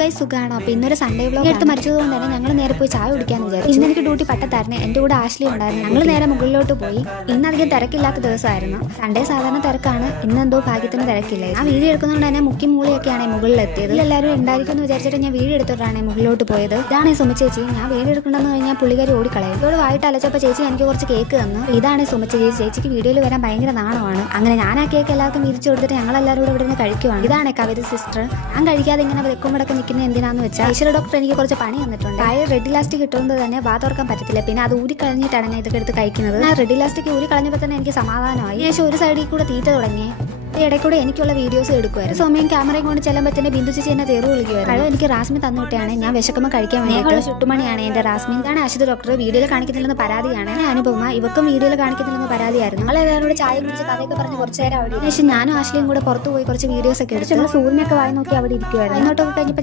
Guys സുഖാണോ? അപ്പോൾ ഇന്നൊരു സൺഡേ വ്ലോഗ് എടുത്ത് മരിച്ചതുകൊണ്ട് തന്നെ ഞങ്ങൾ നേരെ പോയി ചായ കുടിക്കാന്ന് വിചാരിച്ചു. ഇന്ന് എനിക്ക് ഡ്യൂട്ടി പട്ടത്തായിരുന്നു, എൻ്റെ കൂടെ ആഷ്ലി ഉണ്ടായിരുന്നു. ഞങ്ങൾ നേരെ മുകളിലോട്ട് പോയി. ഇന്ന് അധികം തിരക്കില്ലാത്ത ദിവസമായിരുന്നു. സൺഡേ സാധാരണ തിരക്കാണ്, ഇന്ന് എന്തോ ഭാഗ്യത്തിന് തിരക്കില്ല. ഞാൻ വീഡിയോ എടുക്കുന്നതുകൊണ്ട് തന്നെ മുക്കി മൂളിയൊക്കെയാണ് മുകളിലെത്തിയത്. എല്ലാവരും ഉണ്ടായിരിക്കും എന്ന് വിചാരിച്ചിട്ട് ഞാൻ വീഡിയോ എടുത്തിട്ടാണ് മുകളിലോട്ട് പോയത്. ഇതാണ് സുമ ചേച്ചി. ഞാൻ വീഡിയോ എടുക്കണമെന്ന് കഴിഞ്ഞാൽ പുള്ളിക്കാരി ഓടിക്കളയും. ഇതോട് വായിട്ട് അലച്ചപ്പോൾ ചേച്ചി എനിക്ക് കുറച്ച് കേക്ക് തന്നു. ഇതാണ് സുമ ചേച്ചി. ചേച്ചിക്ക് വീഡിയോയിൽ വരാൻ ഭയങ്കര നാണമാണ്. അങ്ങനെ ഞാൻ ആ കേക്ക് എല്ലാവർക്കും വിരിച്ചു കൊടുത്തിട്ട് ഞങ്ങളെല്ലാവരും കൂടെ ഇവിടെ നിന്ന് കഴിക്കുവാണ്. ഇതാണ് കവിത സിസ്റ്റർ. ഞാൻ കഴിക്കാതെ ഇങ്ങനെ വെക്കുമ്പോഴൊക്കെ നിൽക്കുന്നത് എന്തിനാന്ന് വെച്ചാൽ ഐശ്വര്യ ഡോക്ടർ എനിക്ക് കുറച്ച് പണി തന്നിട്ടുണ്ട്. ആ റെഡ് ഇലാസ്റ്റിക് കിട്ടുന്നത് തന്നെ വാ തുറക്കാൻ പറ്റത്തില്ല. പിന്നെ അത് ഊരി കളഞ്ഞിട്ടാണ് ഞാൻ ഇതൊക്കെ എടുത്ത് കഴിക്കുന്നത്. ഞാൻ റെഡ് ഇലാസ്റ്റിക് ഊരി കളഞ്ഞപ്പോൾ തന്നെ എനിക്ക് സമാധാനമായി. ശേഷം ഒരു സൈഡിൽ കൂടെ തീറ്റ തുടങ്ങി. ഇടയ്ക്കൂടെ എനിക്കുള്ള വീഡിയോസ് എടുക്കുമായിരുന്നു. സമയം ക്യാമറയും കൊണ്ട് ചെല്ലുമ്പോൾ തന്നെ ബിന്ദു ചേച്ചി എന്നെ തേറ് വിളിക്കുമായിരുന്നു. കഴിവ് എനിക്ക് റാസ്മി തന്നുവിട്ടാണ്. ഞാൻ വിശക്കുമ്പോൾ കഴിക്കാൻ വേണ്ടിയിട്ടുള്ള ചുട്ടുമണിയാണ് എൻ്റെ റാസ്മി. ഇതാണ് അശ്വതി ഡോക്ടർ. വീഡിയോയിൽ കാണിക്കുന്നില്ലെന്ന് പരാതിയാണ്. അനുപമ ഇവക്കും വീഡിയോയിൽ കാണിക്കുന്നില്ലെന്ന് പരാതിയായിരുന്നു. ഞങ്ങളെല്ലാവരും കൂടെ ചായ കുടിച്ച് കഥയൊക്കെ പറഞ്ഞ് കുറച്ച് നേരം അവിടെ. ശേഷം ഞാനും ആശ്ലിയും കൂടെ പുറത്തു പോയി കുറച്ച് വീഡിയോസ് ഒക്കെ എടുത്തു. സൂര്യനൊക്കെ വായി നോക്കി അവിടെ ഇരിക്കുമായിരുന്നു. ഇങ്ങോട്ടൊക്കെ കഴിഞ്ഞപ്പോൾ